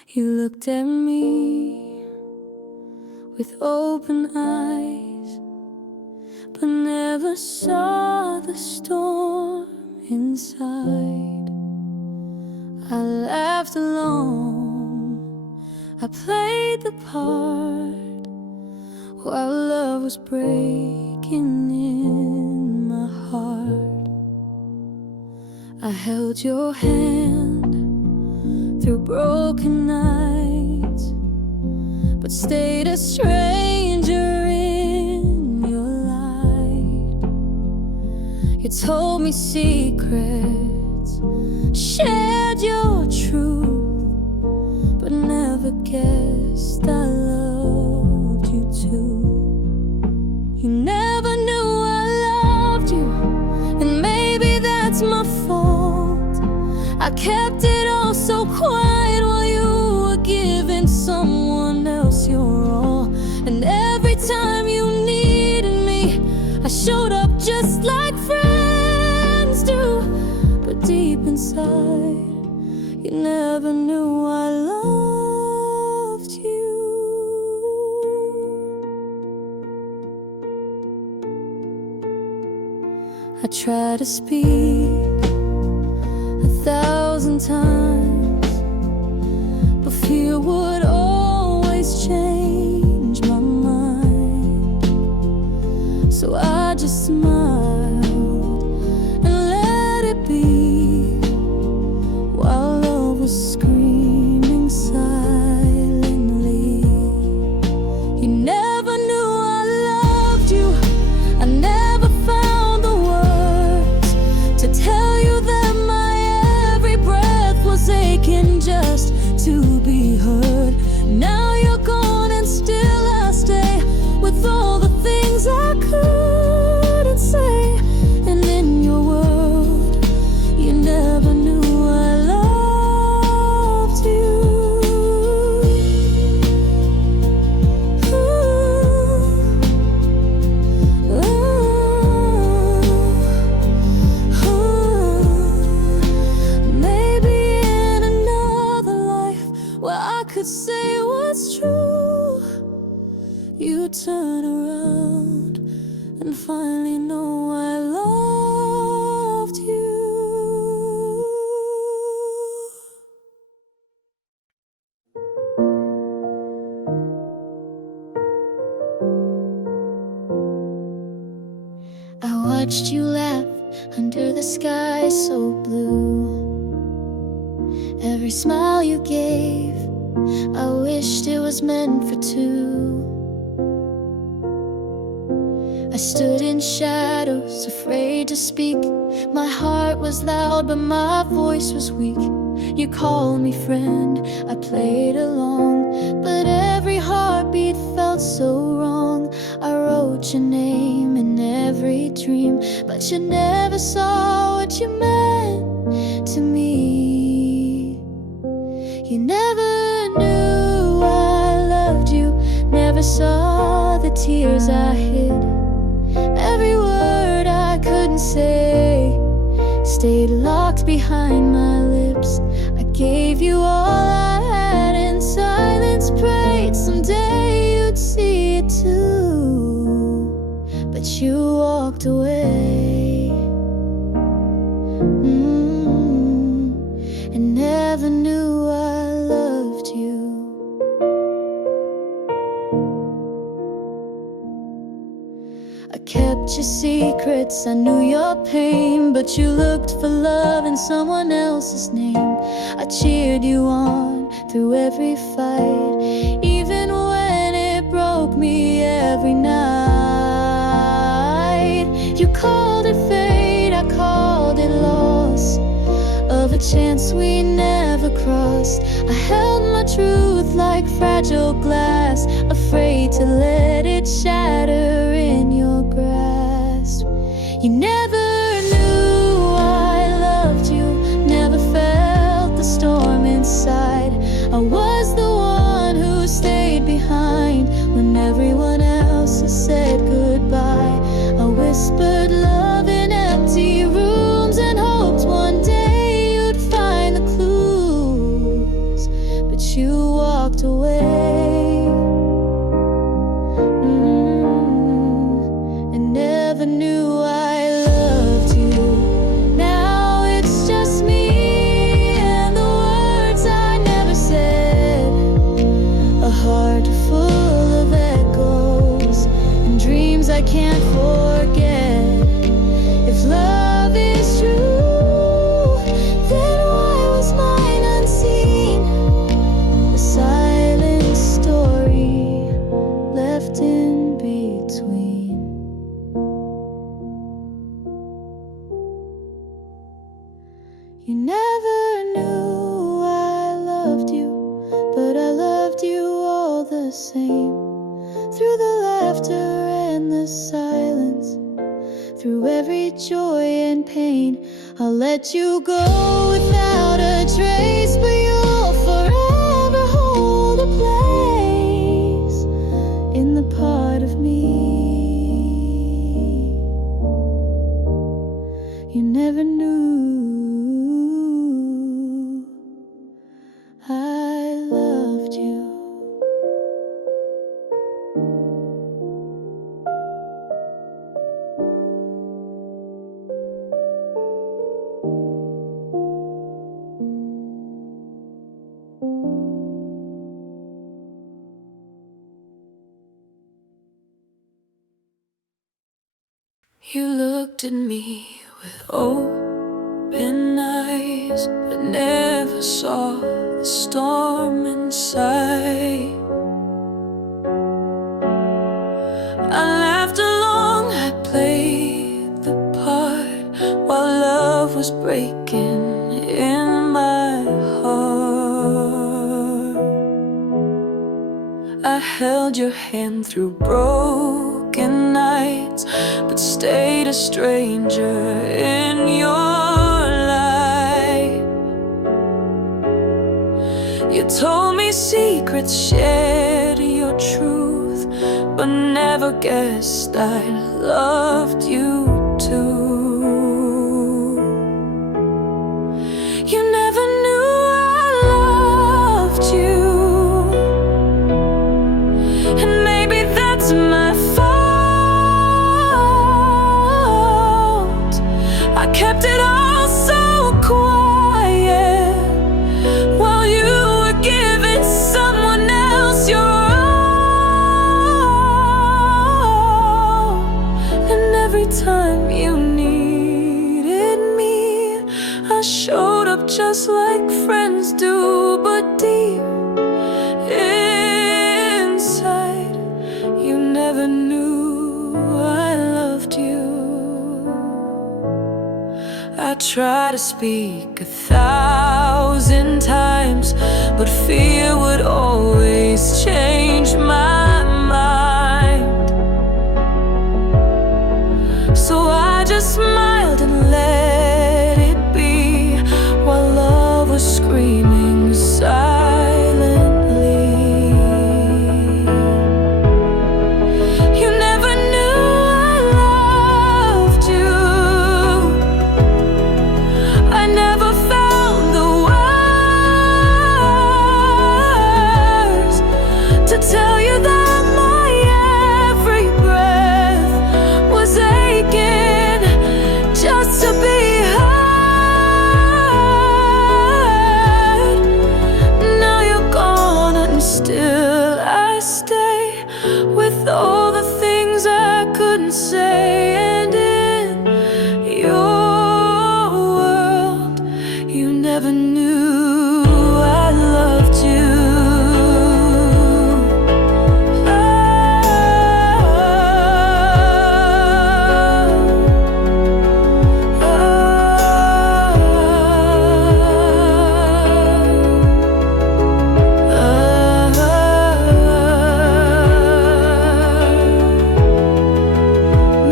You looked at me with open eyes, but never saw the storm inside. I laughed alone, I played the part, while love was breaking in my heart. I held your hand through broken nights, but stayed a stranger in your light. You told me secrets, shared your truth, but never guessed I loved you too. You never knew I loved you, and maybe that's my fault. I kept it all so quiet while you were giving someone else your all. And every time you needed me, I showed up just like friends do. But deep inside, you never knew I loved you. I try to speak 1,000 times, but fear would always change my mind. So I just smiled and let it be, while love was screaming silently. You never knew I loved you. I never found the words to tell you that aching just to be heard. Now you're gone and still I stay with all the things I couldn't say. And in your world, you never knew I loved you. I could say what's true, you turn around and finally know I loved you. I watched you laugh under the sky so blue. Every smile you gave, I wished it was meant for two. I stood in shadows, afraid to speak. My heart was loud, but my voice was weak. You called me friend, I played along, but every heartbeat felt so wrong. I wrote your name in every dream, but you never saw what you meant to me. You never knew I loved you, never saw the tears I hid. Every word I couldn't say stayed locked behind my lips. I gave you all I had in silence, prayed someday you'd see it too. But you walked away, and never knew I loved you. I kept your secrets, I knew your pain, but you looked for love in someone else's name. I cheered you on through every fight, even when it broke me every night. You called it fate, I called it loss of a chance we never crossed. I held my truth like fragile glass, afraid to let it shatter in your grasp. You never knew I loved you, never felt the storm inside. I was the one who stayed behind when everyone else has said goodbye. I whispered love in empty rooms and hoped one day you'd find the clues, but but you walked away. And never knew I loved you. Now it's just me and the words I never said. A heart full of echoes and dreams I can't forget. If love is true, then why was mine unseen? A silent story left in between. You never knew I loved you, but I loved you all the same. Through the laughter and the silence, through every joy and pain, I'll let you go without a trace, but you'll forever hold a place in the part of me you never knew I loved you. You looked at me with open eyes, but never saw the storm inside. I laughed along, I played the part, while love was breaking in my heart. I held your hand through broken nights, but stayed a stranger in your life. You told me secrets, shared your truth, but never guessed I loved you too. You never knew I loved you, and maybe that's my fault. I kept it all so quiet while you were giving someone else your all. And every time you needed me, I showed up just like friends do, but deep inside, you never knew I loved you. I tried to speak 1,000 times, but fear would always change my mind. So I just smiled and let it be, while love was screaming silently. You never knew I loved you. I never found the words to tell you that my every breath was aching just to be heard. Now you're gone and still I stay with all the things I couldn't say. And in your world, you never knew I loved you.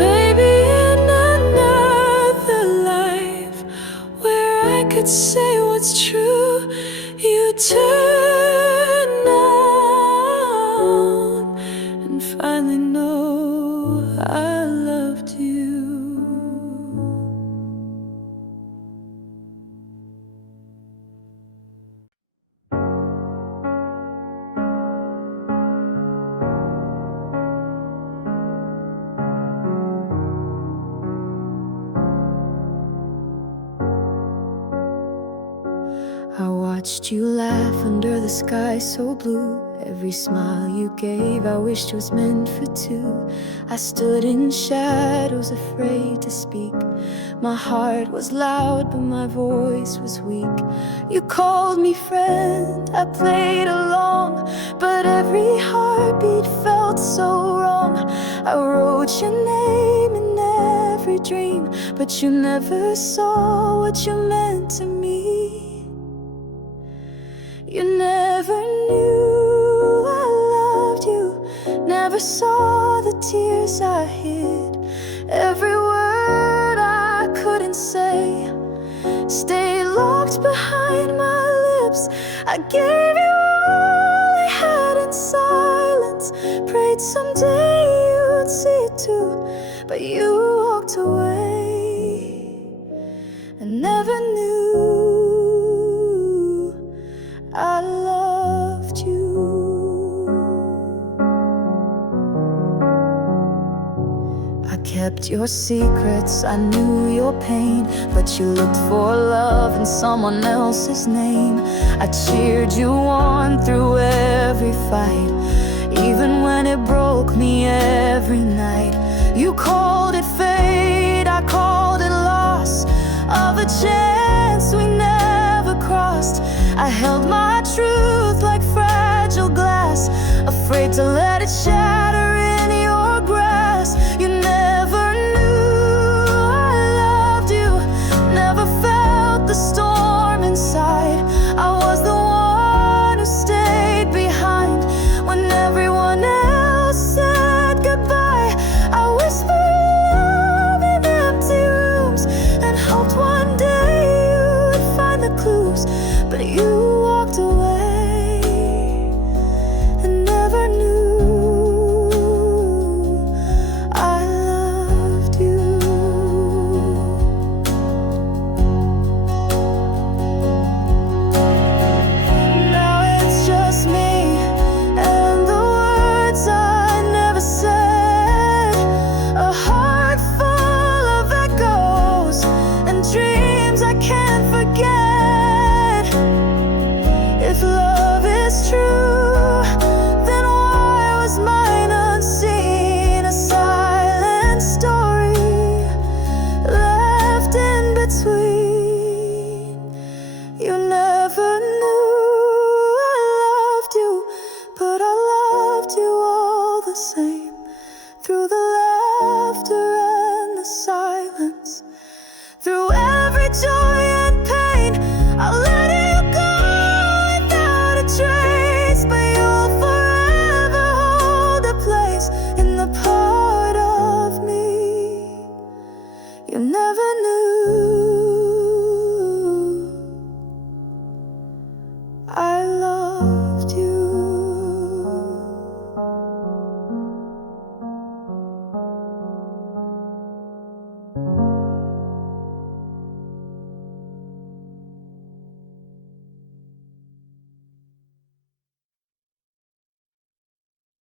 watched you laugh under the sky so blue. Every smile you gave I wished was meant for two. I stood in shadows afraid to speak. My heart was loud but my voice was weak. You called me friend, I played along, but every heartbeat felt so wrong. I wrote your name in every dream, but you never saw what you meant to me. You never knew I loved you, never saw the tears I hid. Every word I couldn't say stayed locked behind my lips. I gave you all I had in silence, prayed someday you'd see it too, but you walked away and never knew I loved you. I kept your secrets, I knew your pain, but you looked for love in someone else's name. I cheered you on through every fight, even when it broke me every night. You called it fate, I called it loss of a chance we never crossed. I held my truth like fragile glass, afraid to let it shatter in your grasp. You never knew I loved you, never felt the storm inside. I was the one who stayed behind when everyone else said goodbye. I whispered love in empty rooms and hoped one day you'd find the clues, but you walked away and never knew I loved you. Now it's just me and the words I never said, a heart full of echoes and dreams I can't forget. If love is true, then why was mine unseen? A silent story left in between. You never knew I loved you, but I loved you all the same. Through the laughter and the silence, through every joy and pain, I let you go without a trace. But you'll forever hold a place in the part of me you never knew.